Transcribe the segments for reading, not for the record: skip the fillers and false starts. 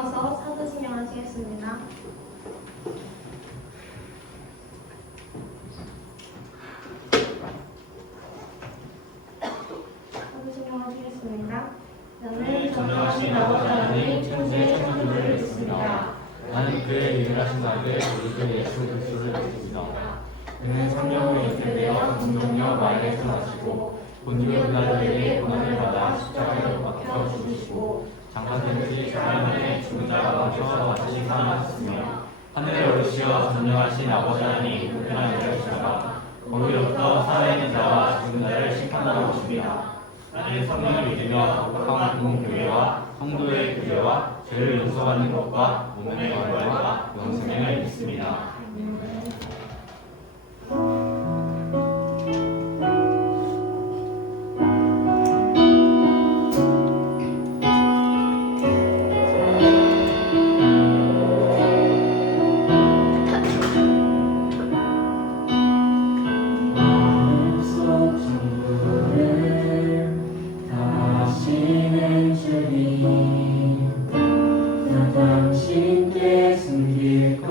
이어서 사도신경 하시겠습니다. 사도신경 하시겠습니다. 나는 전능하신 아버지 하나님 천지의 창조주를 믿습니다. 나는 그의 유일하신 아들 우리 주 예수 그리스도를 믿습니다. 그는 성령으로 잉태되어 동정녀 마리아에서 나시고 본디오 빌라도에게 고난을 받아 십자가에 못 박혀 죽으시고 장사된 지 4일 만에 죽은 자 가운데서 다시 살아나셨으며 하늘에 오르시어 전능하신 아버지 하나님 우편한 자를 오시다가 거기로부터 살아있는 자와 죽은 자를 심판하러 오십니다. 나는 성령을 믿으며 거룩한 공동교회와 성도의 교제와 죄를 용서받는 것과 몸의 건강과 영생을 믿습니다. 당신께 숨길 것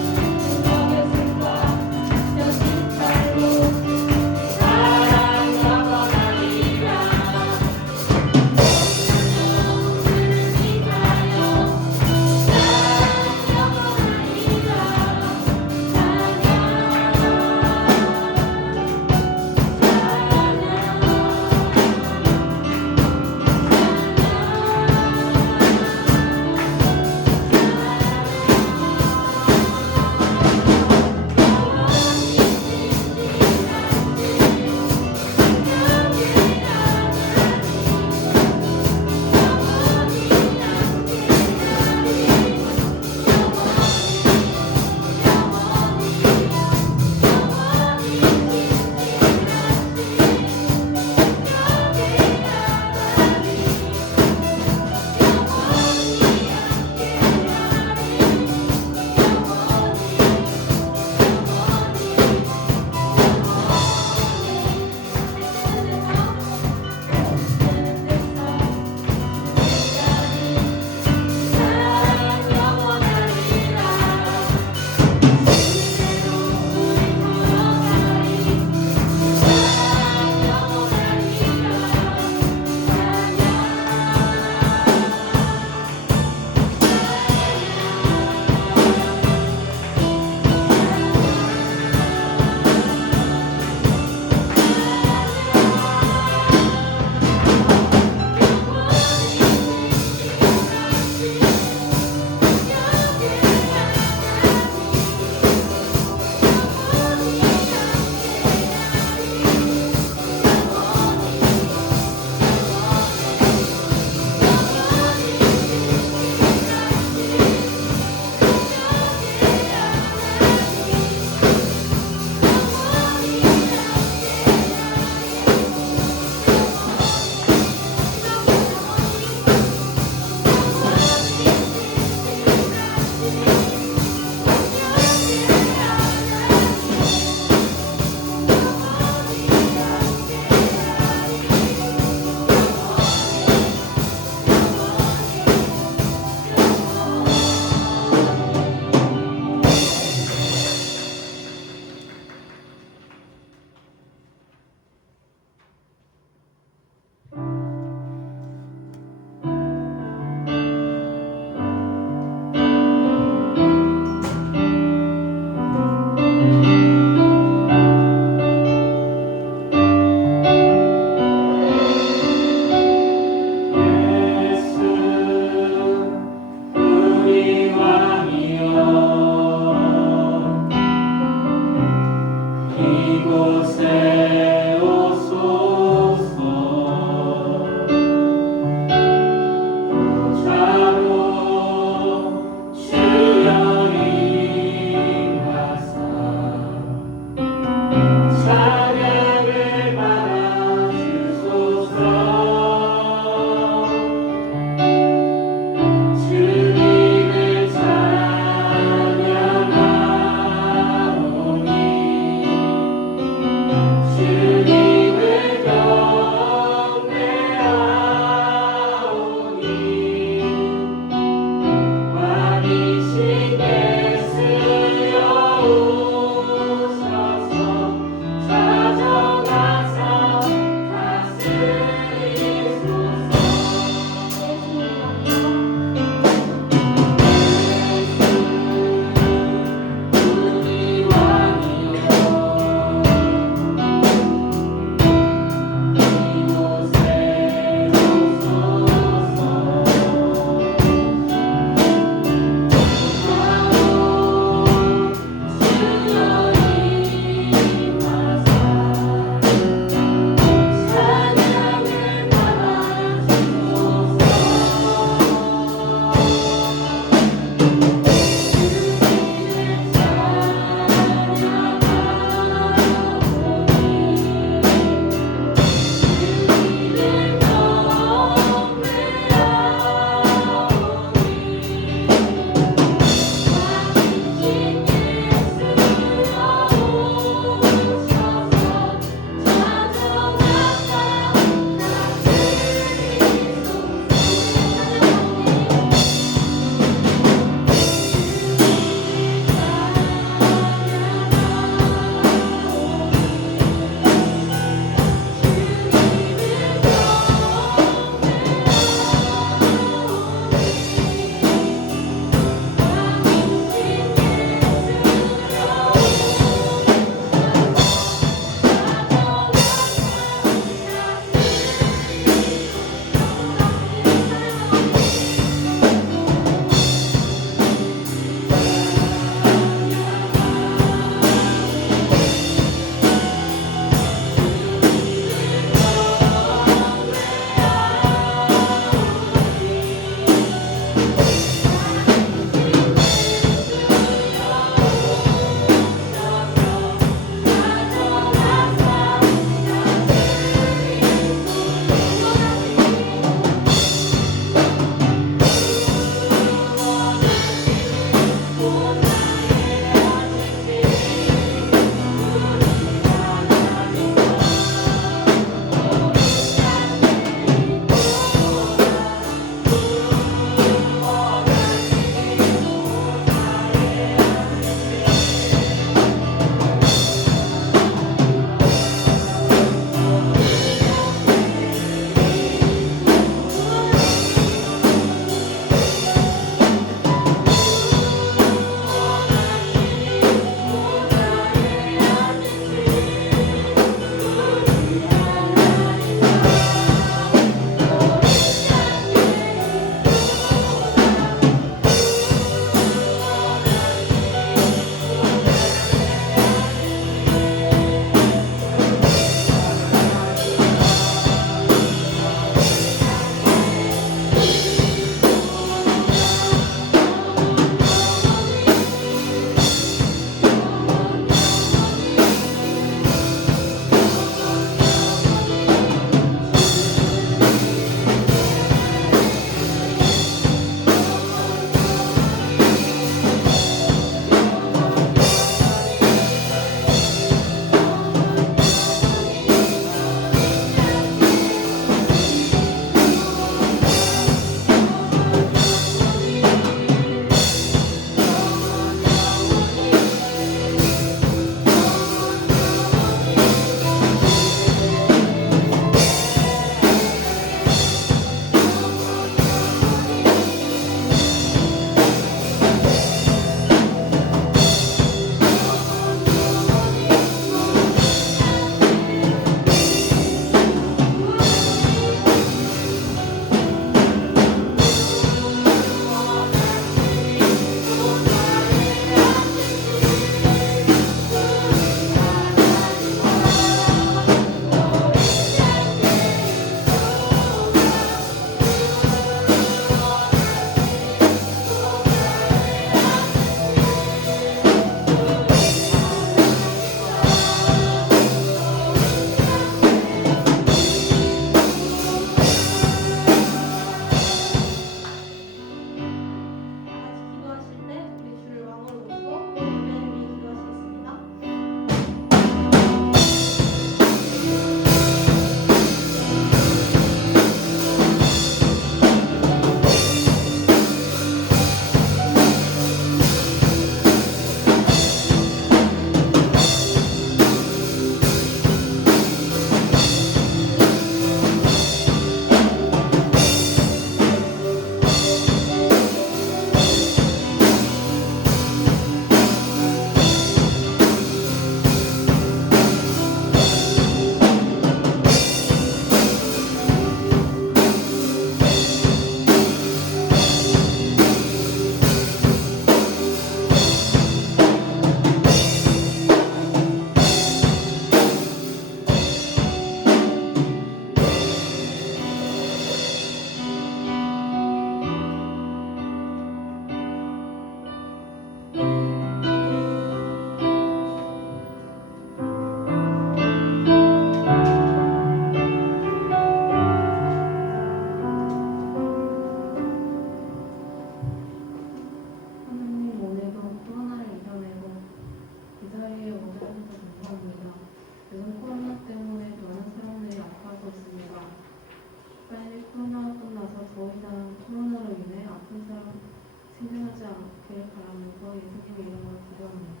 세상하지 않게 바라면서 예수님의 이름으로 기도합니다.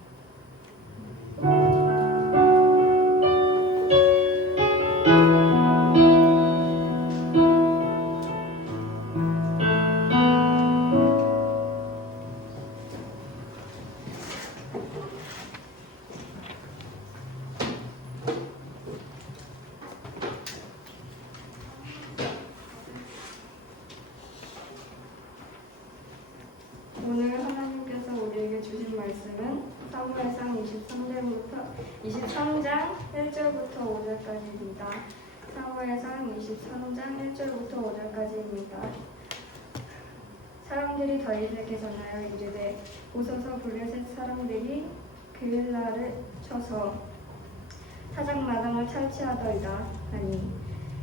오늘 하나님께서 우리에게 주신 말씀은 사무엘상 23장 1절부터 5절까지입니다. 사무엘상 23장 1절부터 5절까지입니다. 사람들이 다윗에게 전하여 이르되 보소서 블레셋 사람들이 그일라를 쳐서 사장마당을 탈취하더이다 하니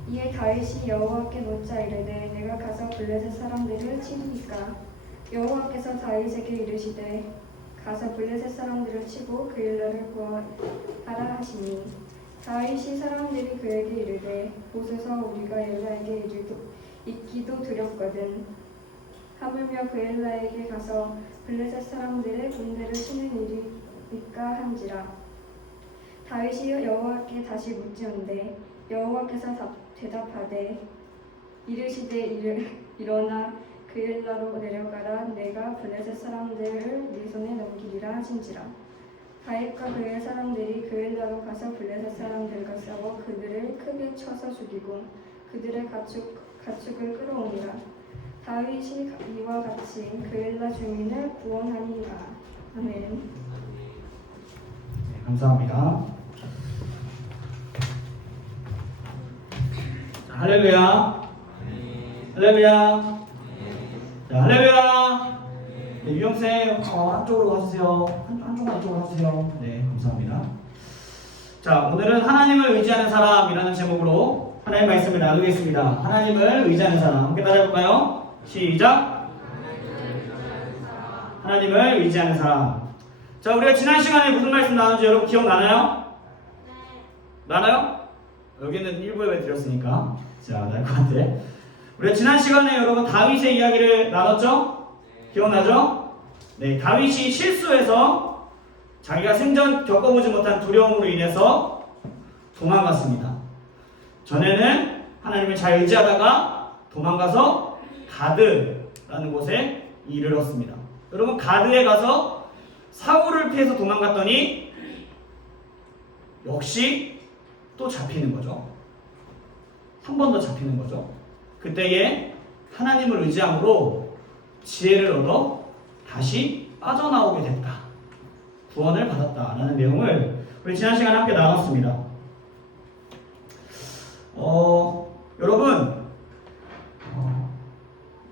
이에 다윗이 여호와께 묻자 이르되 내가 가서 블레셋 사람들을 치리이까 여호와께서 다윗에게 이르시되 가서 블레셋 사람들을 치고 그일라를 구하라 하시니 다윗이 사람들이 그에게 이르되 보소서 우리가 엘라에게 있기도 두렵거든 하물며 그엘라에게 가서 블레셋 사람들의 군대를 치는 일이니까 한지라 다윗이 여호와께 다시 묻지언데 여호와께서 대답하되 이르시되 일어나 그엘라로 내려가라 내가 블레셋 사람들을 네 손에 넘기리라 하신지라 다윗과 그의 사람들이 그엘라로 가서 블레셋 사람들과 싸워 그들을 크게 쳐서 죽이고 그들의 가축을 끌어오니라 다윗이 이와 같이 그엘라 주민을 구원하니라. 아멘. 네, 감사합니다. 자, 할렐루야. 할렐루야. 자, 할렐루야. 네, 유영쌤 한쪽으로 가주세요. 한쪽만 이쪽으로 가주세요. 네, 감사합니다. 자, 오늘은 하나님을 의지하는 사람이라는 제목으로 하나님의 말씀을 나누겠습니다. 하나님을 의지하는 사람. 함께 따라해볼까요? 시작! 하나님을 의지하는 사람. 자, 우리가 지난 시간에 무슨 말씀 나눴는지 여러분 기억나나요? 네. 나나요? 여기는 일부에 드렸으니까. 자, 날 것 같아. 우리가 지난 시간에 여러분 다윗의 이야기를 나눴죠? 네. 기억나죠? 네, 다윗이 실수해서 자기가 생전 겪어보지 못한 두려움으로 인해서 도망갔습니다. 전에는 하나님을 잘 의지하다가 도망가서 가드라는 곳에 이르렀습니다. 여러분 가드에 가서 사울을 피해서 도망갔더니 역시 또 잡히는 거죠. 한 번 더 잡히는 거죠. 그때에 하나님을 의지함으로 지혜를 얻어 다시 빠져나오게 됐다. 구원을 받았다라는 내용을 우리 지난 시간에 함께 나눴습니다. 여러분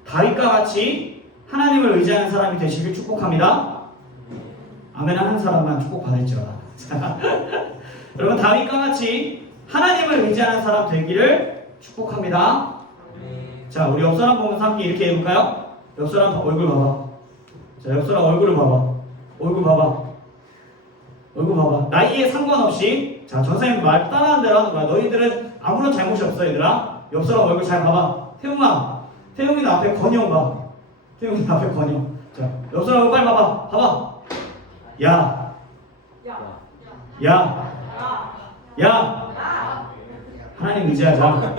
다윗과 같이 하나님을 의지하는 사람이 되시길 축복합니다. 아멘 한 사람만 축복받을지어다. 여러분 다윗과 같이 하나님을 의지하는 사람 되기를 축복합니다. 자, 우리 옆 사람 보면서 함께 이렇게 해볼까요? 옆 사람 얼굴 봐봐. 자, 옆 사람 얼굴을 봐봐. 얼굴 봐봐. 얼굴 봐봐. 나이에 상관없이 자, 전사님 말 따라하는 대로 하는 거야. 너희들은 아무런 잘못이 없어 얘들아. 옆 사람 얼굴 잘 봐봐. 태웅아, 태웅이 앞에 건영 봐. 태웅이 앞에 건영. 자, 옆 사람 얼굴 빨리 봐봐. 봐봐. 야. 야. 야. 하나님 의지하자.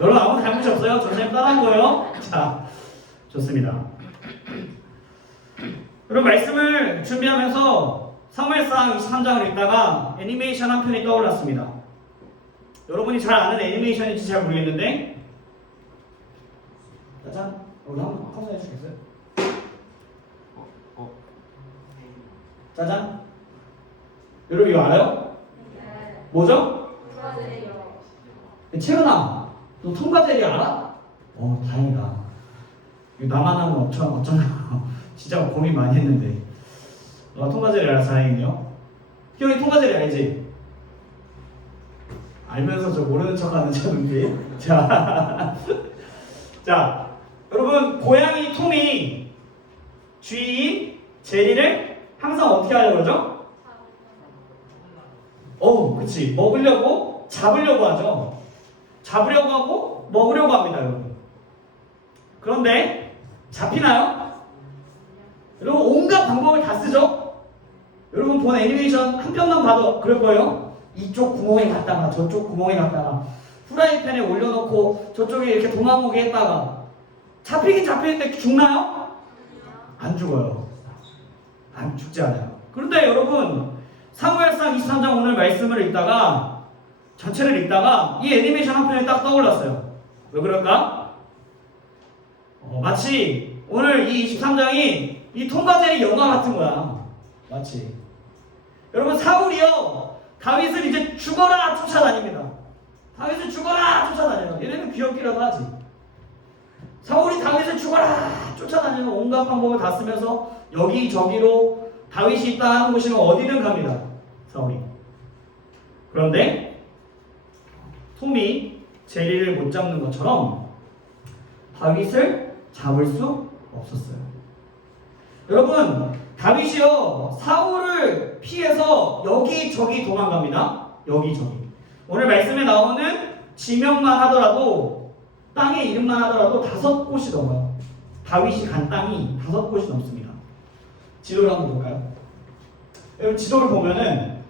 여러분 아무 잘못이 없어요. 전사님 따라한 거예요. 자, 좋습니다. 여러분 말씀을 준비하면서 사무엘상 23장을 읽다가 애니메이션 한 편이 떠올랐습니다. 여러분이 잘 아는 애니메이션인지 잘 모르겠는데 짜잔! 우리 한번 컴퓨터 해주시겠어요? 짜잔! 여러분 이거 알아요? 네. 뭐죠? 통과제리요. 채은아, 너 통과제리 알아? 다행이다. 이거 나만 하면 어쩌나 진짜 고민 많이 했는데 통과제리 알아서 다행이네요. 형이 통과제리 알지? 알면서 저 모르는 척하는 저 눈빛. 자, 여러분 고양이 톰이 주인 제리를 항상 어떻게 하려고 그러죠? 그치. 먹으려고 잡으려고 하죠. 잡으려고 하고 먹으려고 합니다, 여러분. 그런데 잡히나요? 여러분 온갖 방법을 다 쓰죠? 여러분 본 애니메이션 한 편만 봐도 그럴 거예요. 이쪽 구멍에 갔다가 저쪽 구멍에 갔다가 프라이팬에 올려놓고 저쪽에 이렇게 도망오게 했다가 잡히긴 잡히는데 죽나요? 안 죽어요. 안 죽지 않아요. 그런데 여러분 사무엘상 23장 오늘 말씀을 읽다가 전체를 읽다가 이 애니메이션 한 편이 딱 떠올랐어요. 왜 그럴까? 마치 오늘 이 23장이 이 톰과제리 영화 같은 거야. 마치 여러분 사울이요 다윗을 이제 죽어라 쫓아다닙니다. 다윗을 죽어라 쫓아다녀요. 얘네는 귀엽기라도 하지. 사울이 다윗을 죽어라 쫓아다니는 온갖 방법을 다 쓰면서 여기저기로 다윗이 있다 하는 곳이면 어디든 갑니다. 사울이. 그런데 톰이 제리를 못 잡는 것처럼 다윗을 잡을 수 없었어요. 여러분 다윗이요 사울을 피해서 여기저기 도망갑니다. 여기저기. 오늘 말씀에 나오는 지명만 하더라도 땅의 이름만 하더라도 5곳이 넘어요. 다윗이 간 땅이 5곳이 넘습니다. 지도를 한번 볼까요? 여러분 지도를 보면은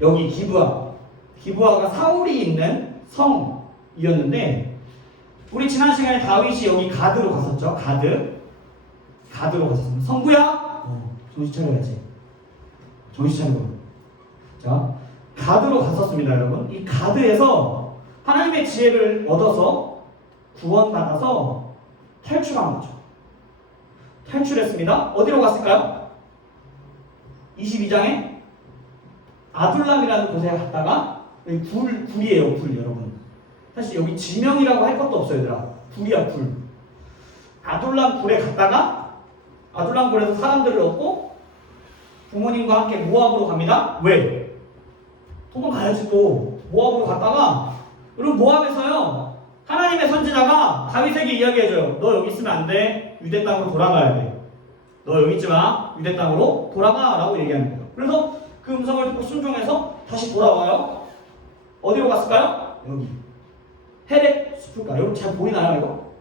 여기 기브아가 사울이 있는 성이었는데 우리 지난 시간에 다윗이 여기 가드로 갔었죠. 가드로 갔었습니다. 성구야? 정신 차려야지. 정신 차리고. 자, 가드로 갔었습니다, 여러분. 이 가드에서 하나님의 지혜를 얻어서 구원받아서 탈출한 거죠. 탈출했습니다. 어디로 갔을까요? 22장에 아둘람이라는 곳에 갔다가 여기 굴이에요, 굴 여러분. 사실 여기 지명이라고 할 것도 없어요, 얘들아. 굴이야, 굴. 아둘람 굴에 갔다가 아둘람 굴에서 사람들을 얻고 부모님과 함께 모압으로 갑니다. 왜? 도망가야지 또. 모압으로 갔다가 여러분 모압에서요 하나님의 선지자가 다윗에게 이야기해줘요. 너 여기 있으면 안 돼. 유대 땅으로 돌아가야 돼. 너 여기 있지 마. 유대 땅으로 돌아가 라고 얘기하는 거예요. 그래서 그 음성을 듣고 순종해서 다시 돌아와요. 어디로 갔을까요? 여기 헤렛 숲을가. 여러분 잘 보이나요 이거?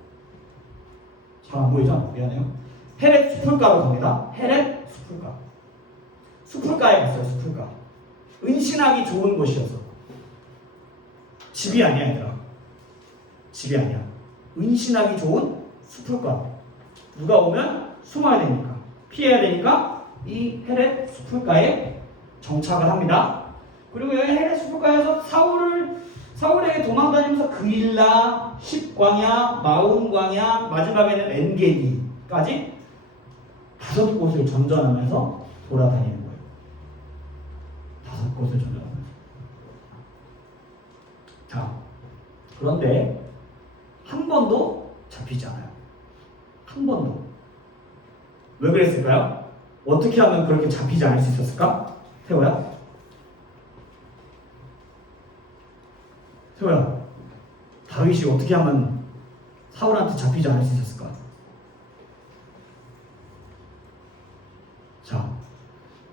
잘 안 보이죠? 미안해요. 헤렛 숲을가로 갑니다. 헤렛 숲을가. 숲을가에 갔어요. 숲을가. 은신하기 좋은 곳이어서. 집이 아니야 얘들아. 집이 아니야. 은신하기 좋은 숲을가. 누가 오면 숨어야 되니까 피해야 되니까 이 헤렛 숲을가에 정착을 합니다. 그리고 여기 헤렛 숲을가에서 사울에게 도망다니면서 그일라, 십광야, 마온광야, 마지막에는 엔게디까지 5곳을 전전하면서 돌아다니는 거예요. 5곳을 전전하면서. 자, 그런데 한 번도 잡히지 않아요. 한 번도. 왜 그랬을까요? 어떻게 하면 그렇게 잡히지 않을 수 있었을까? 태호야? 태호야, 다윗이 어떻게 하면 사울한테 잡히지 않을 수 있었을까? 자,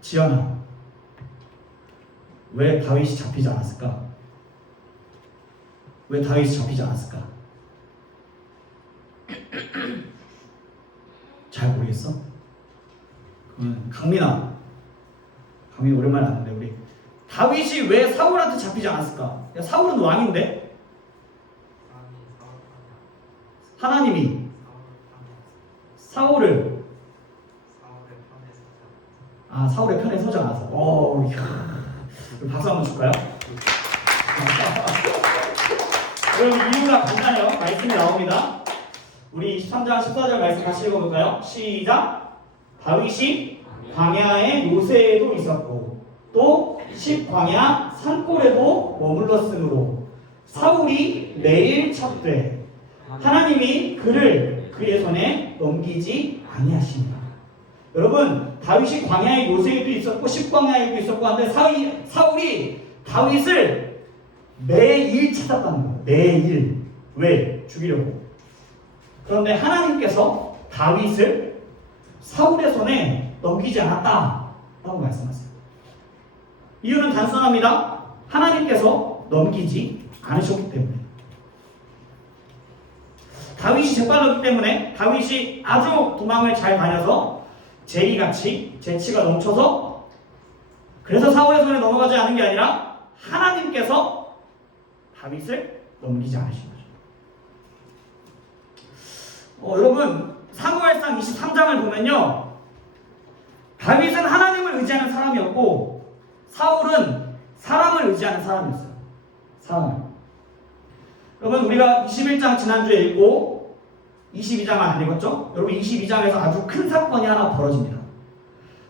지연아, 왜 다윗이 잡히지 않았을까? 왜 다윗이 잡히지 않았을까? 잘 모르겠어? 그러면 강민아 오랜만에 왔는데 우리 다윗이 왜 사울한테 잡히지 않았을까? 야, 사울은 왕인데 하나님이 사울의 편에 서지 않아서. 박수 한번 줄까요? 여러분 이유가 간단해요. 말씀이 나옵니다. 우리 23장 14절 말씀 같이 읽어볼까요? 시작! 다윗이 광야의 요새에도 있었고 또 십광야 산골에도 머물렀으므로 사울이 매일 찾되 하나님이 그를 그의 손에 넘기지 아니하시니라. 여러분 다윗이 광야의 요새에도 있었고 십광야에도 있었고 한데 사울이 다윗을 매일 찾았다는 거예요. 매일. 왜? 죽이려고. 그런데 하나님께서 다윗을 사울의 손에 넘기지 않았다라고 말씀하세요. 이유는 단순합니다. 하나님께서 넘기지 않으셨기 때문에. 다윗이 재빨랐기 때문에 다윗이 아주 도망을 잘 다녀서 제리같이 재치가 넘쳐서 그래서 사울의 손에 넘어가지 않은 게 아니라 하나님께서 다윗을 넘기지 않으신 거죠. 여러분 사무엘상 23장을 보면요. 다윗은 하나님을 의지하는 사람이었고 사울은 사람을 의지하는 사람이었어요. 사람을. 여러분 우리가 21장 지난주에 읽고 22장은 안 읽었죠? 여러분 22장에서 아주 큰 사건이 하나 벌어집니다.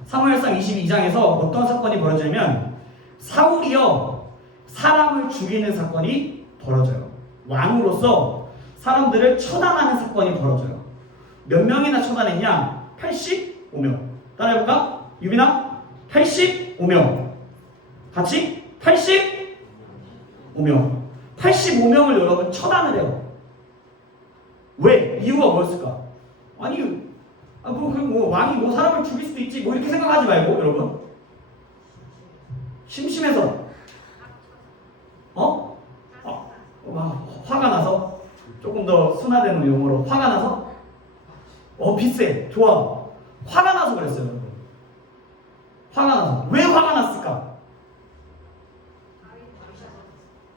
사무엘상 22장에서 어떤 사건이 벌어지냐면 사울이요 사람을 죽이는 사건이 벌어져요. 왕으로서 사람들을 처단하는 사건이 벌어져요. 몇 명이나 처단했냐? 85명. 따라해볼까? 유빈아? 85명. 같이? 85명. 85명을 여러분 처단을 해요. 왜? 이유가 뭐였을까? 아니, 뭐 왕이 뭐 사람을 죽일 수도 있지 뭐 이렇게 생각하지 말고 여러분. 심심해서. 화가 나서? 조금 더 순화되는 용어로 화가 나서? 비슷해. 좋아. 화가 나서 그랬어요, 여러분. 화가 나서. 왜 화가 났을까?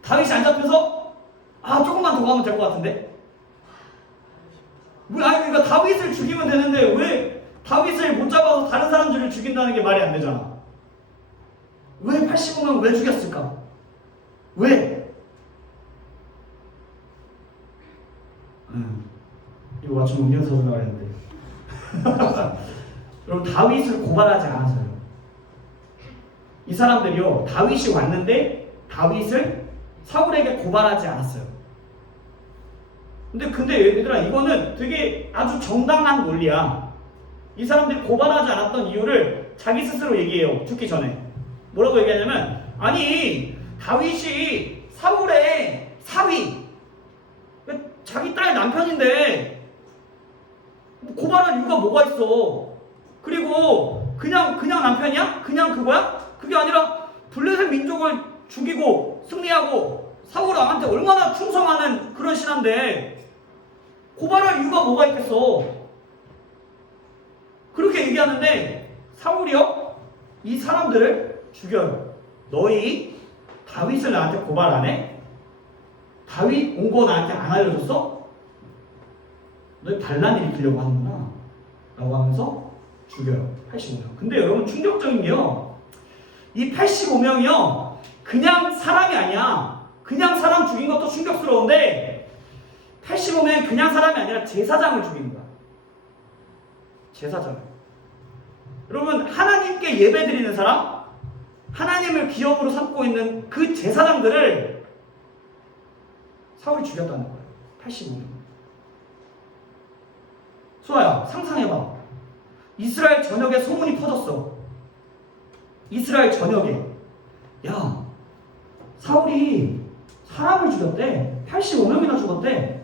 다윗이 안 잡혀서? 조금만 더 가면 될 것 같은데? 그러니까 다윗을 죽이면 되는데 왜 다윗을 못 잡아서 다른 사람들을 죽인다는 게 말이 안 되잖아. 왜 85명 왜 죽였을까? 왜? 이거 맞추면 음료수 사주려고 했는데 여러분 다윗을 고발하지 않아서요. 이 사람들이요 다윗이 왔는데 다윗을 사울에게 고발하지 않았어요. 근데 얘들아 이거는 되게 아주 정당한 논리야. 이 사람들이 고발하지 않았던 이유를 자기 스스로 얘기해요. 죽기 전에 뭐라고 얘기하냐면 아니 다윗이 사울의 사위 자기 딸 남편인데 고발할 이유가 뭐가 있어. 그리고 그냥 남편이야? 그냥 그거야? 그게 아니라 블레셋 민족을 죽이고 승리하고 사울 왕한테 얼마나 충성하는 그런 신하인데 고발할 이유가 뭐가 있겠어. 그렇게 얘기하는데 사울이요 이 사람들을 죽여요. 너희 다윗을 나한테 고발 안 해? 다윗 온 거 나한테 안 알려줬어? 너 반란 일으키려고 하는구나 라고 하면서 죽여요. 85명. 근데 여러분 충격적인 게요 이 85명이요 그냥 사람이 아니야. 그냥 사람 죽인 것도 충격스러운데 85명이 그냥 사람이 아니라 제사장을 죽인 거야. 제사장을. 여러분 하나님께 예배드리는 사람, 하나님을 기업으로 삼고 있는 그 제사장들을 사울이 죽였다는 거예요. 85명. 수아야 상상해봐. 이스라엘 전역에 소문이 퍼졌어. 이스라엘 전역에 야 사울이 사람을 죽였대. 85명이나 죽었대.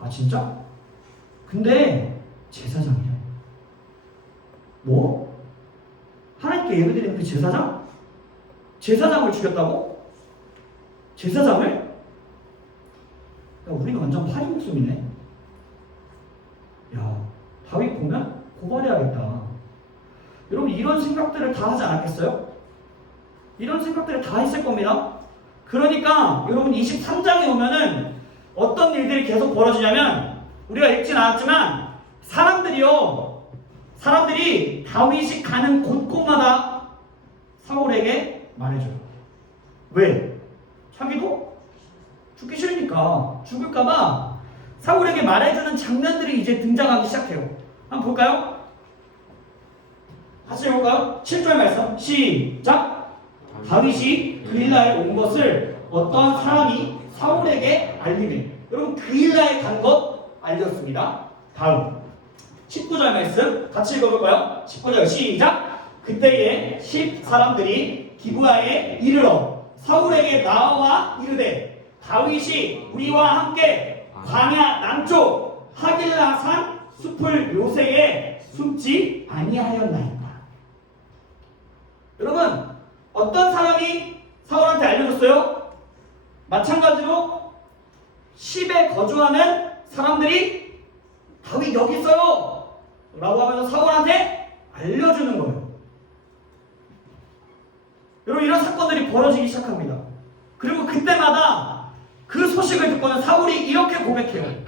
아 진짜? 근데 제사장이야. 뭐? 하나님께 예배드리는 그 제사장? 제사장을 죽였다고? 제사장을? 야 우리가 완전 파리 목숨이네. 야 다윗 보면 고발해야겠다. 여러분 이런 생각들을 다 하지 않았겠어요? 이런 생각들을 다 했을 겁니다. 그러니까 여러분 23장에 오면은 어떤 일들이 계속 벌어지냐면 우리가 읽진 않았지만 사람들이 다윗이 가는 곳곳마다 사울에게 말해줘요. 왜? 자기도 죽기 싫으니까 죽을까봐 사울에게 말해주는 장면들이 이제 등장하기 시작해요. 한번 볼까요? 같이 해볼까요? 7절 말씀 시작! 다윗이 그일라에 온 것을 어떤 사람이 사울에게 알리매. 여러분 그일라에 간 것 알렸습니다. 다음 19절 말씀 같이 읽어볼까요? 19절 시작! 그때에 10 사람들이 기브아에 이르러 사울에게 나와 이르되 다윗이 우리와 함께 광야 남쪽 하길라 산 숲을 요새에 숨지 아니하였나이다. 여러분 어떤 사람이 사울한테 알려줬어요? 마찬가지로 10에 거주하는 사람들이 다윗 여기 있어요! 라고 하면서 사울한테 알려주는 거예요. 여러분 이런 사건들이 벌어지기 시작합니다. 그리고 그때마다 그 소식을 듣고는 사울이 이렇게 고백해요.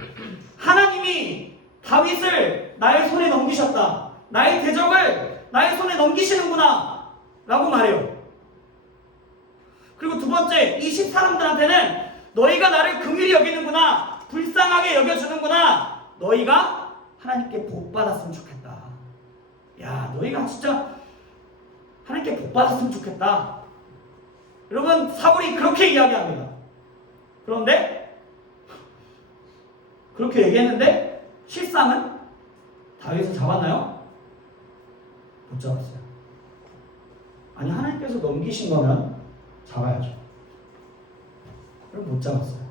하나님이 다윗을 나의 손에 넘기셨다. 나의 대적을 나의 손에 넘기시는구나 라고 말해요. 그리고 두 번째, 이 10사람들한테는 너희가 나를 긍휼히 여기는구나, 불쌍하게 여겨주는구나, 너희가 하나님께 복 받았으면 좋겠다. 야, 너희가 진짜 하나님께 복 받았으면 좋겠다. 여러분 사울이 그렇게 이야기합니다. 그런데 그렇게 얘기했는데 실상은 다윗을 잡았나요? 못 잡았어요. 아니 하나님께서 넘기신 거면 잡아야죠. 여러분 못 잡았어요.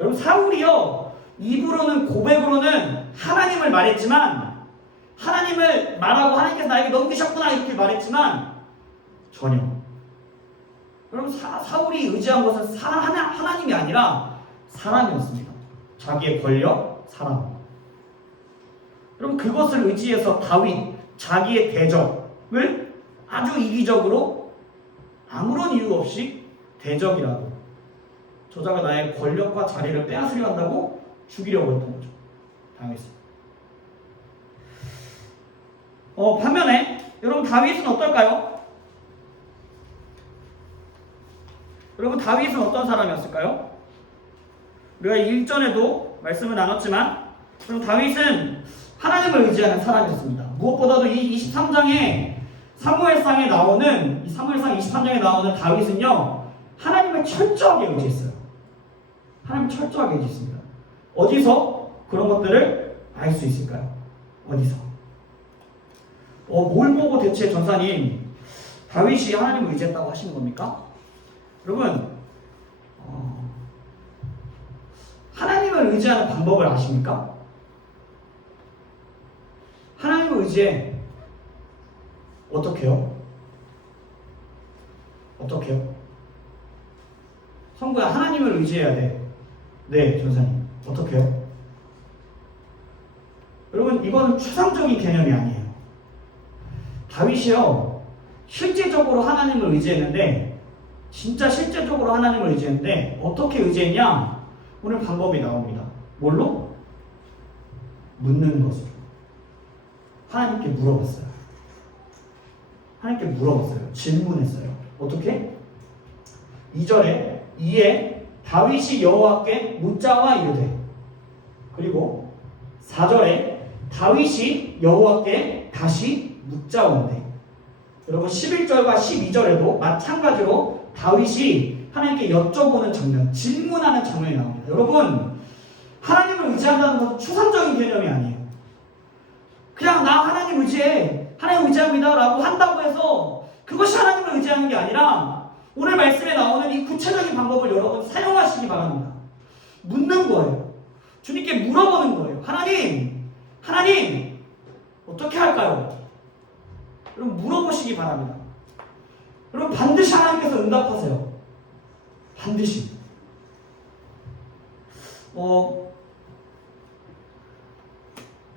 여러분 사울이요 입으로는 고백으로는 하나님을 말했지만 하나님을 말하고 하나님께서 나에게 넘기셨구나 이렇게 말했지만 전혀. 여러분 사울이 의지한 것은 하나님이 아니라 사람이었습니다. 자기의 권력, 사람. 여러분 그것을 의지해서 다윗 자기의 대적을 아주 이기적으로 아무런 이유 없이 대적이라고 저자가 나의 권력과 자리를 빼앗으려 한다고 죽이려고 했던 거죠. 당했어요. 반면에 여러분 다윗은 어떨까요? 여러분 다윗은 어떤 사람이었을까요? 우리가 1전에도 말씀을 나눴지만 여러분 다윗은 하나님을 의지하는 사람이었습니다. 무엇보다도 이 23장에 사무엘상에 나오는 이 사무엘상 23장에 나오는 다윗은요 하나님을 철저하게 의지했어요. 하나님을 철저하게 의지했습니다. 어디서 그런 것들을 알 수 있을까요? 어디서? 뭘 보고 대체 전사님 다윗이 하나님을 의지했다고 하시는 겁니까? 여러분 하나님을 의지하는 방법을 아십니까? 하나님을 의지해 어떻게 해요? 어떻게 해요? 성구야 하나님을 의지해야 돼. 네 전사님 어떻게 해요? 여러분 이건 추상적인 개념이 아니에요. 다윗이요 실제적으로 하나님을 의지했는데 진짜 실제적으로 하나님을 의지했는데 어떻게 의지했냐? 오늘 방법이 나옵니다. 뭘로? 묻는 것으로. 하나님께 물어봤어요. 하나님께 물어봤어요. 질문했어요. 어떻게? 2절에 이에 다윗이 여호와께 묻자와 이르되 그리고 4절에 다윗이 여호와께 다시 묻자온대. 여러분 11절과 12절에도 마찬가지로 다윗이 하나님께 여쭤보는 장면, 질문하는 장면이 나옵니다. 여러분 하나님을 의지한다는 것은 추상적인 개념이 아니에요. 그냥 나 하나님 의지해, 하나님 의지합니다 라고 한다고 해서 그것이 하나님을 의지하는 게 아니라 오늘 말씀에 나오는 이 구체적인 방법을 여러분 사용하시기 바랍니다. 묻는 거예요. 주님께 물어보는 거예요. 하나님 어떻게 할까요? 여러분 물어보시기 바랍니다. 여러분 반드시 하나님께서 응답하세요. 반드시.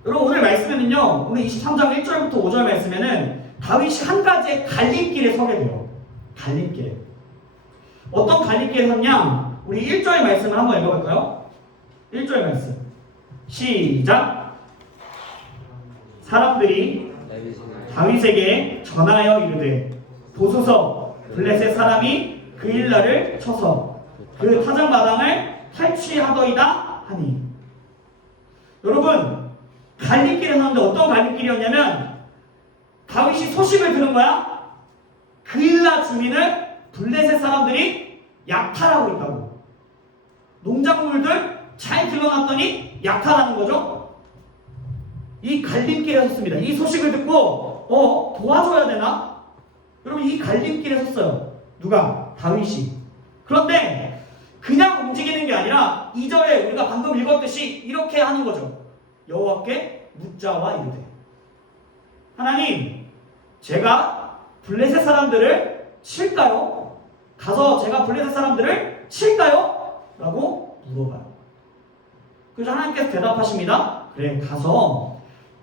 여러분 오늘 말씀에는요 오늘 23장 1절부터 5절 말씀에는 다윗이 한 가지의 갈림길에 서게 돼요. 갈림길에. 어떤 갈림길에 섰냐? 우리 1절 말씀을 한번 읽어볼까요? 1절 말씀 시작. 사람들이 다윗에게 전하여 이르되 보소서 블레셋 사람이 그 일날을 쳐서 그 타작마당을 탈취하더이다 하니. 여러분 갈림길에 섰는데 어떤 갈림길이었냐면 다윗이 소식을 들은 거야. 그 일날 주민을 블레셋 사람들이 약탈하고 있다고. 농작물들 잘 길러놨더니 약탈하는 거죠. 이 갈림길에 섰습니다. 이 소식을 듣고 도와줘야 되나? 여러분 이 갈림길에 섰어요. 누가? 다윗이. 그런데 그냥 움직이는 게 아니라 2절에 우리가 방금 읽었듯이 이렇게 하는 거죠. 여호와께 묻자와 이르되 하나님 제가 블레셋 사람들을 칠까요? 가서 제가 블레셋 사람들을 칠까요? 라고 물어봐요. 그래서 하나님께서 대답하십니다. 그래, 가서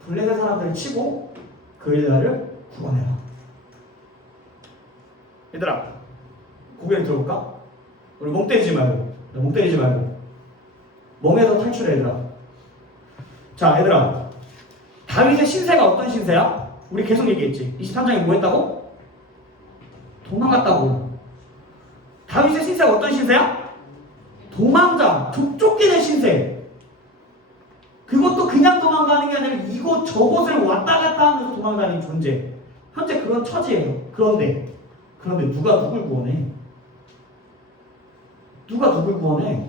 블레셋 사람들을 치고 그일라를 구원해라. 얘들아, 고개를 들어볼까? 우리 멍 때리지 말고 멍에서 탈출해. 얘들아, 자, 얘들아, 다윗의 신세가 어떤 신세야? 우리 계속 얘기했지. 23장에 뭐 했다고? 도망갔다고. 다윗의 신세가 어떤 신세야? 도망자, 쫓기는 신세. 그것도 그냥 도망가는 게 아니라 이곳 저곳을 왔다 갔다 하면서 도망다니는 존재. 현재 그런 처지예요. 그런데 누가 누굴 구원해? 누가 누굴 구원해?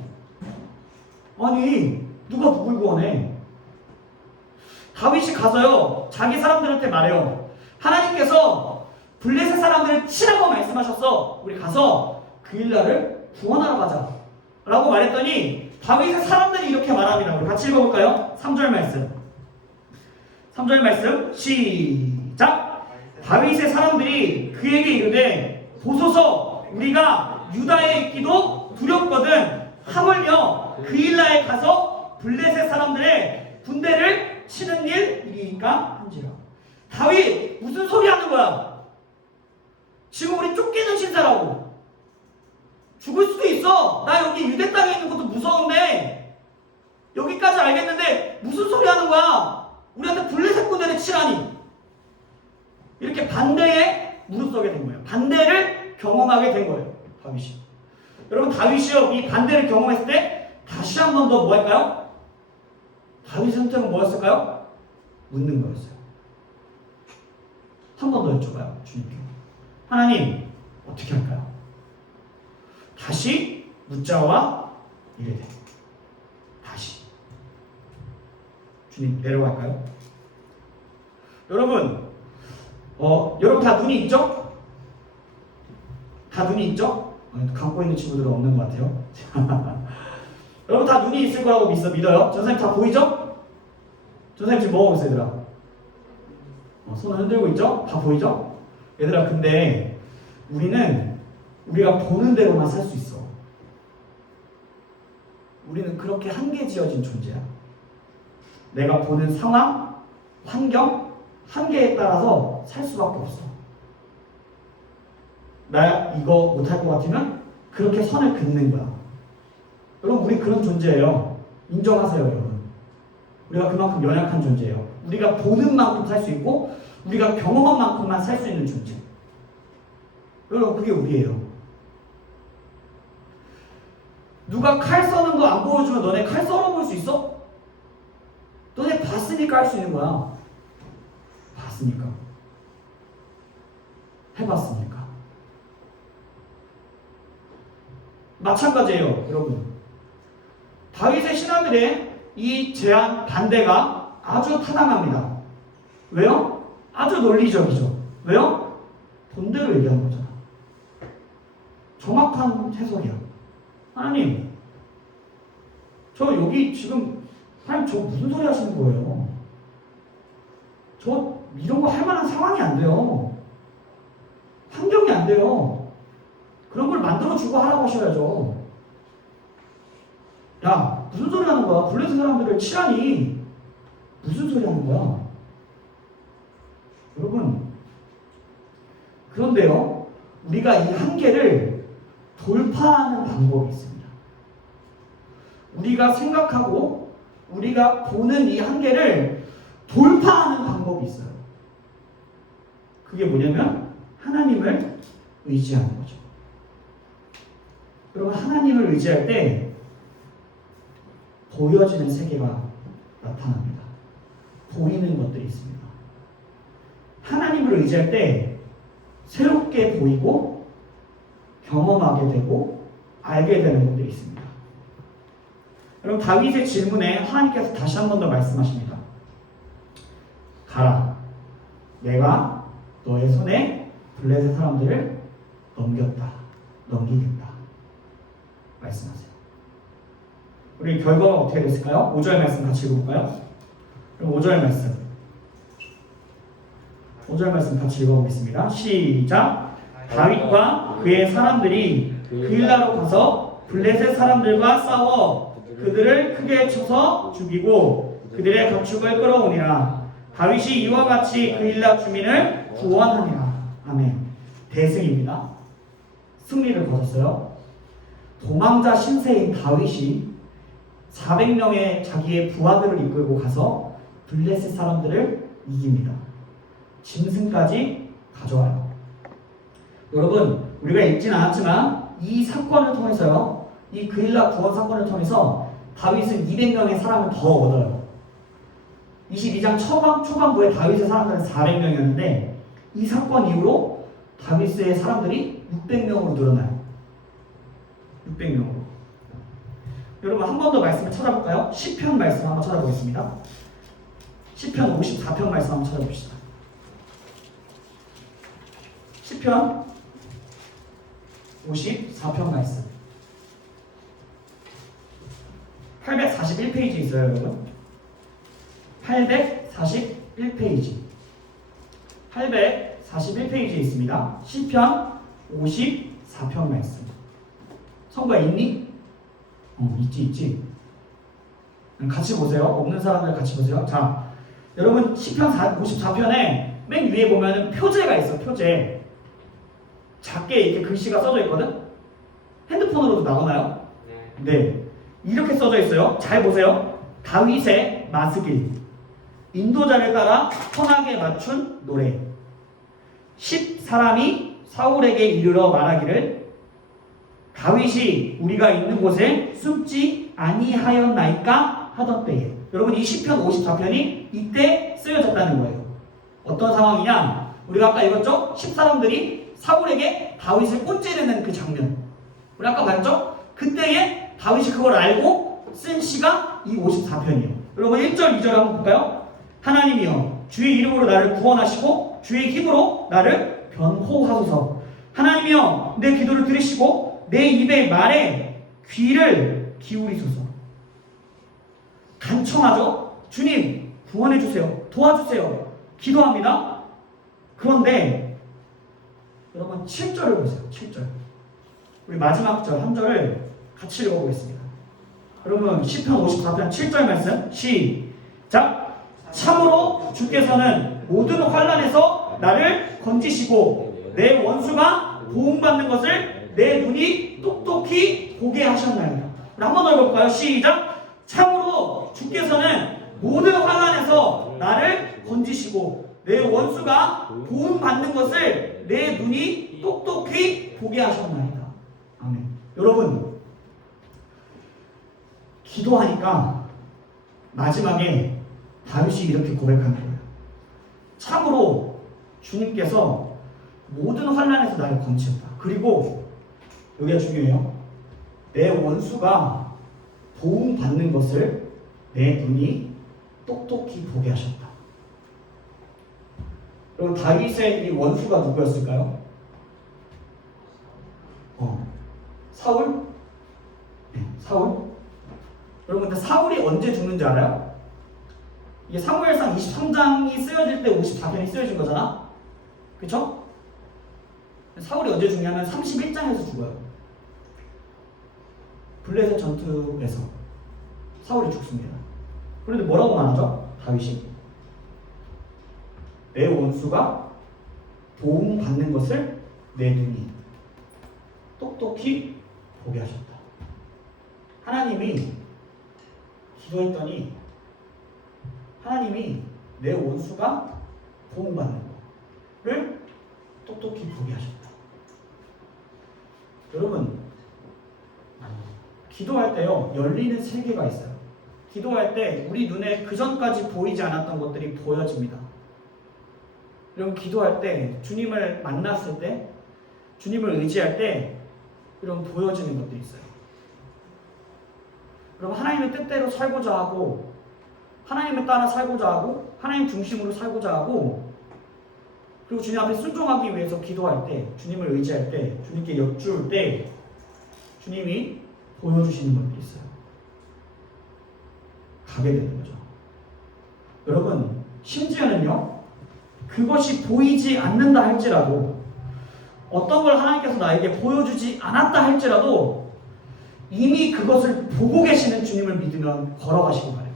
아니, 누가 누굴 구원해? 다윗이 가서요, 자기 사람들한테 말해요. 하나님께서 블레셋 사람들을 치라고 말씀하셨어. 우리 가서 그일라를 구원하러 가자 라고 말했더니 다윗의 사람들이 이렇게 말합니다. 우리 같이 읽어볼까요? 3절 말씀. 3절 말씀 시작. 다윗의 사람들이 그에게 이르되 보소서, 우리가 유다에 있기도 두렵거든 하물며 그일라에 가서 블레셋 사람들의 군대를 치는 일이니까 한지라. 다윗 무슨 소리 하는 거야? 지금 우리 쫓기는 신세라고. 죽을 수도 있어. 나 여기 유대 땅에 있는 것도 무서운데 여기까지 알겠는데 무슨 소리 하는 거야? 우리한테 블레셋 군대를 치라니. 이렇게 반대에 무릎서게 된 거예요. 반대를 경험하게 된 거예요, 다윗이. 여러분, 다윗이요, 이 반대를 경험했을 때 다시 한 번 더 뭐 할까요? 다윗의 선택은 뭐였을까요? 묻는 거였어요. 한 번 더 여쭤봐요, 주님께. 하나님, 어떻게 할까요? 다시 묻자와 이르되. 다시. 주님, 내려갈까요? 여러분, 여러분 다 눈이 있죠? 다 눈이 있죠? 감고 있는 친구들은 없는 것 같아요. 여러분 다 눈이 있을 거라고 믿어요? 전사님 다 보이죠? 전사님 지금 뭐 하고 있어요, 얘들아? 손을 흔들고 있죠? 다 보이죠? 얘들아, 근데 우리가 보는 대로만 살 수 있어. 우리는 그렇게 한계지어진 존재야. 내가 보는 상황, 환경, 한계에 따라서 살 수밖에 없어. 나 이거 못할 것 같으면 그렇게 선을 긋는 거야. 여러분, 우리 그런 존재예요. 인정하세요, 여러분. 우리가 그만큼 연약한 존재예요. 우리가 보는 만큼 살 수 있고 우리가 경험한 만큼만 살 수 있는 존재. 여러분, 그게 우리예요. 누가 칼 써는 거 안 보여주면 너네 칼 썰어볼 수 있어? 너네 봤으니까 할 수 있는 거야. 봤으니까. 해봤으니까. 마찬가지예요, 여러분. 다윗의 신하들의 이 제안, 반대가 아주 타당합니다. 왜요? 아주 논리적이죠. 왜요? 본대로 얘기하는 거잖아. 정확한 해석이야. 하나님, 저 여기 지금 하나님 저 무슨 소리 하시는 거예요? 저 이런 거 할 만한 상황이 안 돼요. 환경이 안 돼요. 그런 걸 만들어주고 하라고 하셔야죠. 야, 무슨 소리 하는 거야? 블레셋 사람들을 치라니. 무슨 소리 하는 거야? 여러분, 그런데요, 우리가 이 한계를 돌파하는 방법이 있습니다. 우리가 생각하고 우리가 보는 이 한계를 돌파하는 방법이 있어요. 그게 뭐냐면 하나님을 의지하는 거죠. 여러분, 하나님을 의지할 때 보여지는 세계가 나타납니다. 보이는 것들이 있습니다. 하나님을 의지할 때 새롭게 보이고 경험하게 되고 알게 되는 것들이 있습니다. 여러분, 다윗의 질문에 하나님께서 다시 한 번 더 말씀하십니다. 가라. 내가 너의 손에 블레셋 사람들을 넘기겠다. 말씀하세요. 우리 결과가 어떻게 됐을까요? 5절 말씀 같이 읽어볼까요? 그럼 5절 말씀 같이 읽어보겠습니다. 시작. 다윗과 그의 사람들이 그일라로 가서 블레셋 사람들과 싸워 그들을 크게 쳐서 죽이고 그들의 가축을 끌어오니라. 다윗이 이와 같이 그일라 주민을 구원하니라. 아멘. 대승입니다. 승리를 거뒀어요. 도망자 신세인 다윗이 400명의 자기의 부하들을 이끌고 가서 블레셋 사람들을 이깁니다. 짐승까지 가져와요. 여러분, 우리가 읽진 않았지만 이 사건을 통해서요, 이 그일라 구원 사건을 통해서 다윗은 200명의 사람을 더 얻어요. 22장 초반부에 다윗의 사람들은 400명이었는데 이 사건 이후로 다윗의 사람들이 600명으로 늘어나요. 600명으로. 여러분 한 번 더 말씀을 찾아볼까요? 시편 말씀 한번 찾아보겠습니다. 시편 54편 말씀 한번 찾아봅시다. 시편 54편 말씀 841페이지 있어요, 여러분. 841페이지 841페이지에 있습니다. 시편 54편 말씀. 성구야 있니? 있지. 같이 보세요. 없는 사람들 같이 보세요. 자, 여러분 시편 54편에 맨 위에 보면은 표제가 있어. 표제. 작게 이렇게 글씨가 써져 있거든. 핸드폰으로도 나오나요? 네. 이렇게 써져 있어요. 잘 보세요. 다윗의 마스길. 인도자를 따라 편하게 맞춘 노래. 10사람이 사울에게 이르러 말하기를 다윗이 우리가 있는 곳에 숨지 아니하였나이까 하던 때에. 여러분 이 시편 54편이 이때 쓰여졌다는 거예요. 어떤 상황이냐? 우리가 아까 읽었죠? 10사람들이 사울에게 다윗을 꼰지르는 그 장면. 우리 아까 봤죠? 그때에 다윗이 그걸 알고 쓴 시가 이 54편이에요. 여러분 1절 2절 한번 볼까요? 하나님이여 주의 이름으로 나를 구원하시고 주의 힘으로 나를 변호하소서. 하나님이여 내 기도를 들으시고 내 입의 말에 귀를 기울이소서. 간청하죠? 주님 구원해주세요. 도와주세요. 기도합니다. 그런데 여러분 7절을 보세요. 7절. 우리 마지막 절 한 절을 같이 읽어보겠습니다. 여러분 시편 54편 7절 말씀 시작. 참으로 주께서는 모든 환난에서 나를 건지시고 내 원수가 도움받는 것을 내 눈이 똑똑히 보게 하셨나이다. 한 번 더 읽어볼까요? 시작. 참으로 주께서는 모든 환난에서 나를 건지시고 내 원수가 도움받는 것을 내 눈이 똑똑히 보게 하셨나이다. 아멘. 여러분 기도하니까 마지막에 다윗이 이렇게 고백하는 거예요. 참으로 주님께서 모든 환난에서 나를 건지셨다. 그리고 여기가 중요해요. 내 원수가 도움받는 것을 내 눈이 똑똑히 보게 하셨다. 여러분 다윗의 이 원수가 누구였을까요? 사울? 네, 사울. 여러분 근데 사울이 언제 죽는지 알아요? 이게 사무엘상 23장이 쓰여질 때 54편이 쓰여진 거잖아? 그쵸? 사울이 언제 죽냐면 31장에서 죽어요. 블레셋 전투에서 사울이 죽습니다. 그런데 뭐라고 말하죠? 다윗이 내 원수가 도움받는 것을 내 눈이 똑똑히 보게 하셨다. 하나님이 기도했더니 하나님이 내 원수가 도움받는 것을 똑똑히 보게 하셨다. 여러분 기도할 때요 열리는 세계가 있어요. 기도할 때 우리 눈에 그전까지 보이지 않았던 것들이 보여집니다. 여러분 기도할 때 주님을 만났을 때 주님을 의지할 때 이런 보여지는 것들이 있어요. 여러분 하나님의 뜻대로 살고자 하고 하나님을 따라 살고자 하고 하나님 중심으로 살고자 하고 그리고 주님 앞에 순종하기 위해서 기도할 때 주님을 의지할 때 주님께 여쭈을 때 주님이 보여주시는 것들이 있어요. 가게 되는 거죠. 여러분 심지어는요 그것이 보이지 않는다 할지라도 어떤 걸 하나님께서 나에게 보여주지 않았다 할지라도 이미 그것을 보고 계시는 주님을 믿으면 걸어가시기 바래요.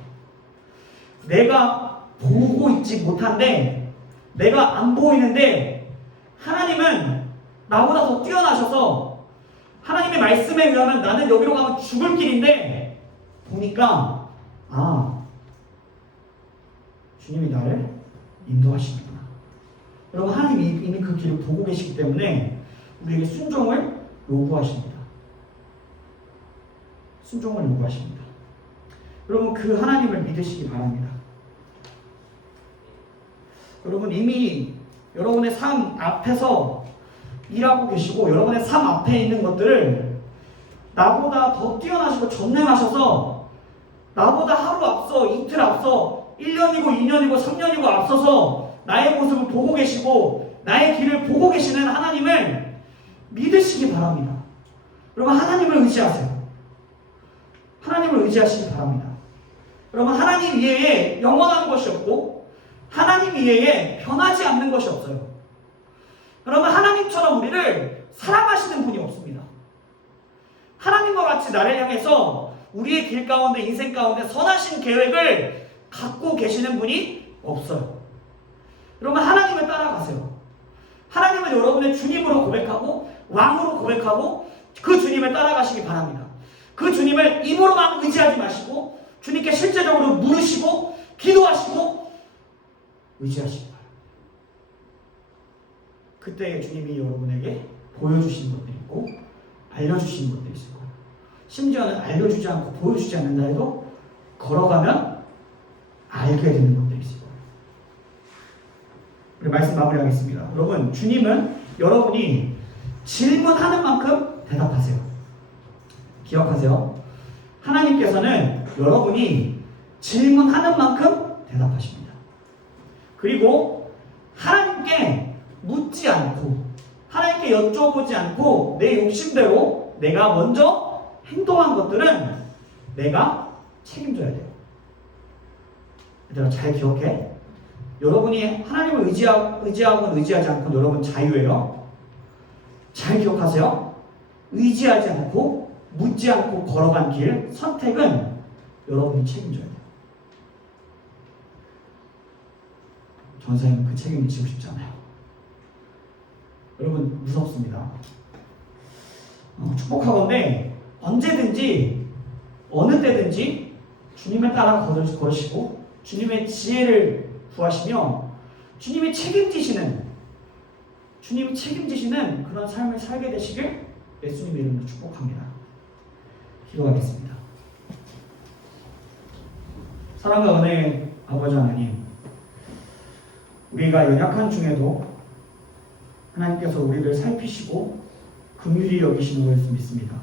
내가 보고 있지 못한데, 내가 안 보이는데 하나님은 나보다 더 뛰어나셔서 하나님의 말씀에 의하면 나는 여기로 가면 죽을 길인데 보니까 주님이 나를 인도하시는구나. 여러분, 하나님이 이미 그 길을 보고 계시기 때문에 우리에게 순종을 요구하십니다. 순종을 요구하십니다. 여러분, 그 하나님을 믿으시기 바랍니다. 여러분, 이미 여러분의 삶 앞에서 일하고 계시고 여러분의 삶 앞에 있는 것들을 나보다 더 뛰어나시고 전능하셔서 나보다 하루 앞서, 이틀 앞서, 1년이고 2년이고 3년이고 앞서서 나의 모습을 보고 계시고 나의 길을 보고 계시는 하나님을 믿으시기 바랍니다. 여러분, 하나님을 의지하세요. 하나님을 의지하시기 바랍니다. 여러분, 하나님 이외에 영원한 것이 없고 하나님 이외에 변하지 않는 것이 없어요. 여러분, 하나님처럼 우리를 사랑하시는 분이 없습니다. 하나님과 같이 나를 향해서 우리의 길 가운데, 인생 가운데 선하신 계획을 갖고 계시는 분이 없어요. 여러분, 하나님을 따라가세요. 하나님을 여러분의 주님으로 고백하고 왕으로 고백하고 그 주님을 따라가시기 바랍니다. 그 주님을 입으로만 의지하지 마시고 주님께 실제적으로 물으시고 기도하시고 의지하시기 바랍니다. 그때 주님이 여러분에게 보여주시는 것들이 있고 알려주시는 것들이 있을 거예요. 심지어는 알려주지 않고 보여주지 않는다 해도 걸어가면 알게 되는 것들이 있을 거예요. 우리 말씀 마무리하겠습니다. 여러분, 주님은 여러분이 질문하는 만큼 대답하세요. 기억하세요. 하나님께서는 여러분이 질문하는 만큼 대답하십니다. 그리고 하나님께 묻지 않고 하나님께 여쭤보지 않고 내 욕심대로 내가 먼저 행동한 것들은 내가 책임져야 돼요. 얘들아, 잘 기억해. 여러분이 하나님을 의지하고 의지하지 않고 여러분 자유예요. 잘 기억하세요. 의지하지 않고 묻지 않고 걸어간 길, 선택은 여러분이 책임져야 돼요. 전사님은 그 책임을 지고 싶지 않아요. 여러분, 무섭습니다. 축복하건대 언제든지 어느 때든지 주님을 따라 걸으시고 주님의 지혜를 구하시며 주님이 책임지시는 그런 삶을 살게 되시길 예수님의 이름으로 축복합니다. 기도하겠습니다. 사랑과 은혜의 아버지 하나님, 우리가 연약한 중에도 하나님께서 우리를 살피시고 긍휼히 여기시는 것을 믿습니다.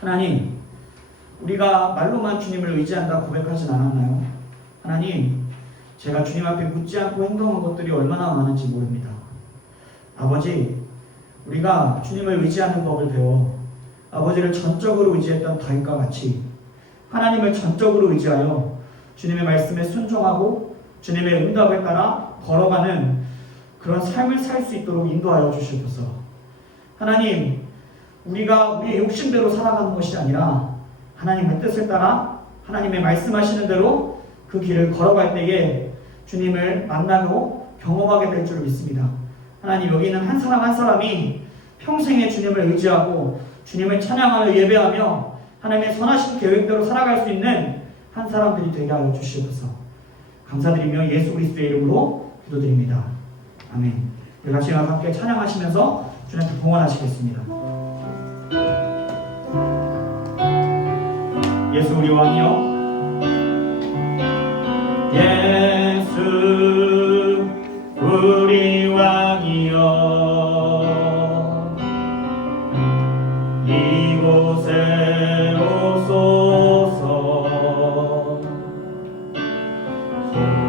하나님, 우리가 말로만 주님을 의지한다 고백하진 않았나요? 하나님, 제가 주님 앞에 묻지 않고 행동한 것들이 얼마나 많은지 모릅니다. 아버지, 우리가 주님을 의지하는 법을 배워 아버지를 전적으로 의지했던 다윗과 같이 하나님을 전적으로 의지하여 주님의 말씀에 순종하고 주님의 응답을 따라 걸어가는 그런 삶을 살 수 있도록 인도하여 주시옵소서. 하나님, 우리가 우리의 욕심대로 살아가는 것이 아니라 하나님의 뜻을 따라 하나님의 말씀하시는 대로 그 길을 걸어갈 때에 주님을 만나고 경험하게 될 줄 믿습니다. 하나님, 여기 있는 한 사람 한 사람이 평생에 주님을 의지하고 주님을 찬양하며 예배하며 하나님의 선하신 계획대로 살아갈 수 있는 한 사람들이 되게 하여 주시옵소서. 감사드리며 예수 그리스도의 이름으로 기도드립니다. 아멘. 우리 같이 함께 찬양하시면서 주님께 봉헌하시겠습니다. 예수 우리 왕이여, 예수 우리 왕이여, 이곳에 오소서.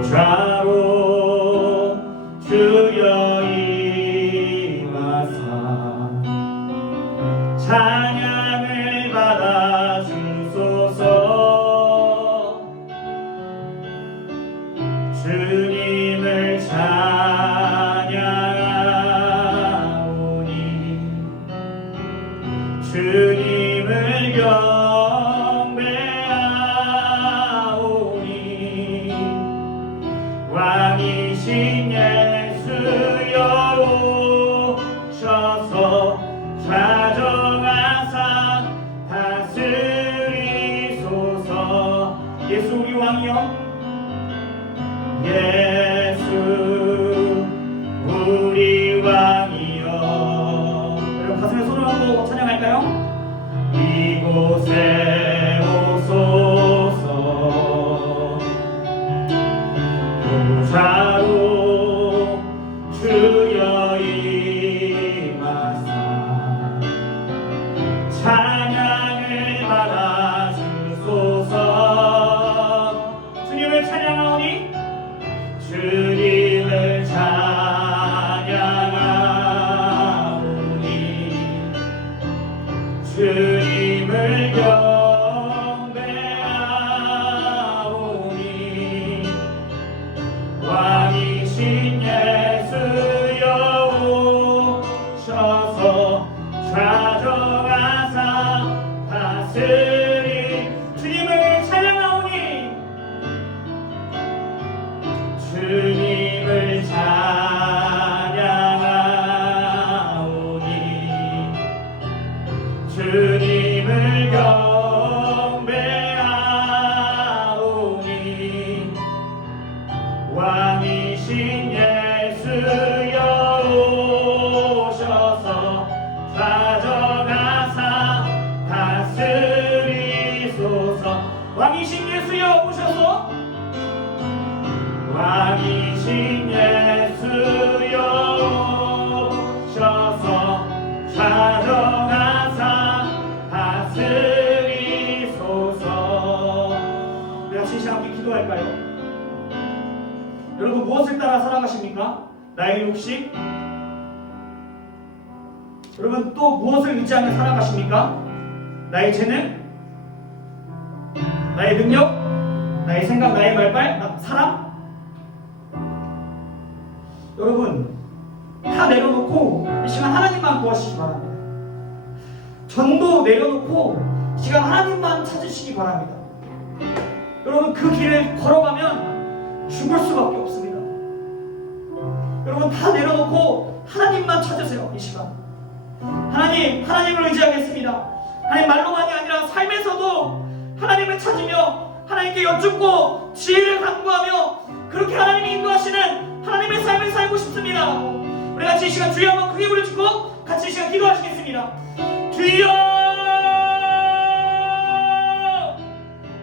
보좌로 주여 임하사 찬양을 받아 주소서. 주님을 찬양하오니 주님을 왕이여 예수 우리 왕이여. 여러분 가슴에 손을 얹고 찬양할까요? 이곳에 오소서 보좌로 주여 임하사 찬양을 받아주소서. 주님을 찬양하오니 주님을 찬양하오니 주님을 경배하오니 왕이신 예수여 오셔서 좌정하사 다스리. 주님을 찬양하오니 주님을 찬양하오니 주님을 경배하오니 왕이신 예수여 오셔서 좌정하사 다스리소서. 왕이신 예수여 오셔서 왕이신 예수여 오셔서 좌정하사 다스리소서. 우리 같이 함께 기도할까요? 여러분 무엇을 따라 살아가십니까? 나의 욕심? 여러분 또 무엇을 의지하며 살아가십니까? 나의 재능? 나의 능력? 나의 생각, 나의 말빨? 사람? 여러분 다 내려놓고 이 시간 하나님만 구하시기 바랍니다. 전도 내려놓고 이 시간 하나님만 찾으시기 바랍니다. 여러분 그 길을 걸어가면 죽을 수밖에 없습니다. 여러분 다 내려놓고 하나님만 찾으세요. 이 시간 하나님을 의지하겠습니다. 하나님 말로만이 아니라 삶에서도 하나님을 찾으며 하나님께 여쭙고 지혜를 간구하며 그렇게 하나님이 인도하시는 하나님의 삶을 살고 싶습니다. 우리 같이 이 시간 주여 한번 크게 부르짖고 같이 이 시간 기도하시겠습니다. 주여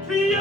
주여.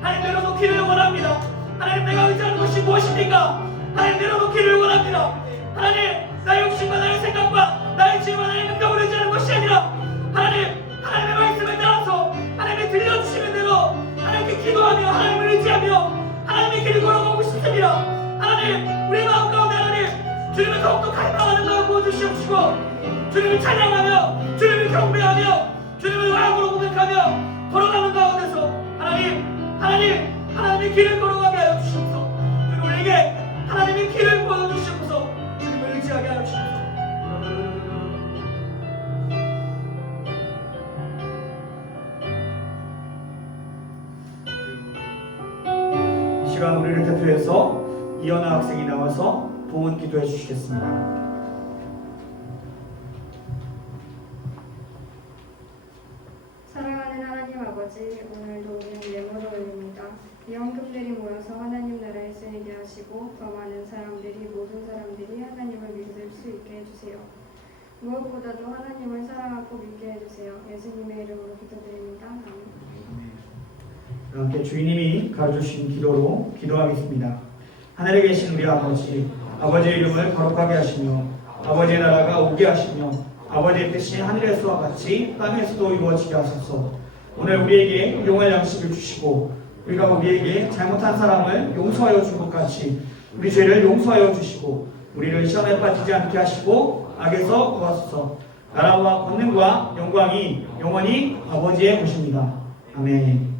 하나님 내려놓기를 원합니다. 하나님 내가 의지하는 것이 무엇입니까? 하나님 내려놓기를 원합니다. 하나님 나의 욕심과 나의 생각과 나의 지혜와 나의 능력을 의지하는 것이 아니라 하나님의 말씀을 따라서 하나님이 들려주시는 대로 하나님께 기도하며 하나님을 의지하며 하나님의 길을 걸어가고 싶습니다. 하나님 우리 마음 가운데 하나님 주님을 더욱더 갈망하는 마음 부어주시옵시고 주님을 찬양하며 주님을 경배하며 주님을 왕으로 고백하며 걸어가는 가운데서 하나님의 길을 걸어가게 하여 주시옵소서. 그리고 우리에게 하나님의 길을 보여주시옵소서. 주님을 의지하게 하여 주시옵소서. 이 시간 우리를 대표해서 이현아 학생이 나와서 봉헌 기도해 주시겠습니다. 사랑하는 하나님 아버지, 오늘도 우리는 예물을 올립니다. 비연금들이 모여서 하나님 나라에 쓰이게 하시고 더 많은 사람들이 모든 사람들이 하나님을 믿을 수 있게 해주세요. 무엇보다도 하나님을 사랑하고 믿게 해주세요. 예수님의 이름으로 기도드립니다. 아멘. 함께 주인님이 가르쳐주신 기도로 기도하겠습니다. 하늘에 계신 우리 아버지, 아버지의 이름을 거룩하게 하시며 아버지의 나라가 오게 하시며 아버지의 뜻이 하늘에서와 같이 땅에서도 이루어지게 하소서. 오늘 우리에게 일용할 양식을 주시고 우리가 우리에게 잘못한 사람을 용서하여 준 것 같이 우리 죄를 용서하여 주시고 우리를 시험에 빠지지 않게 하시고 악에서 구하소서. 나라와 권능과 영광이 영원히 아버지의 것입니다. 아멘.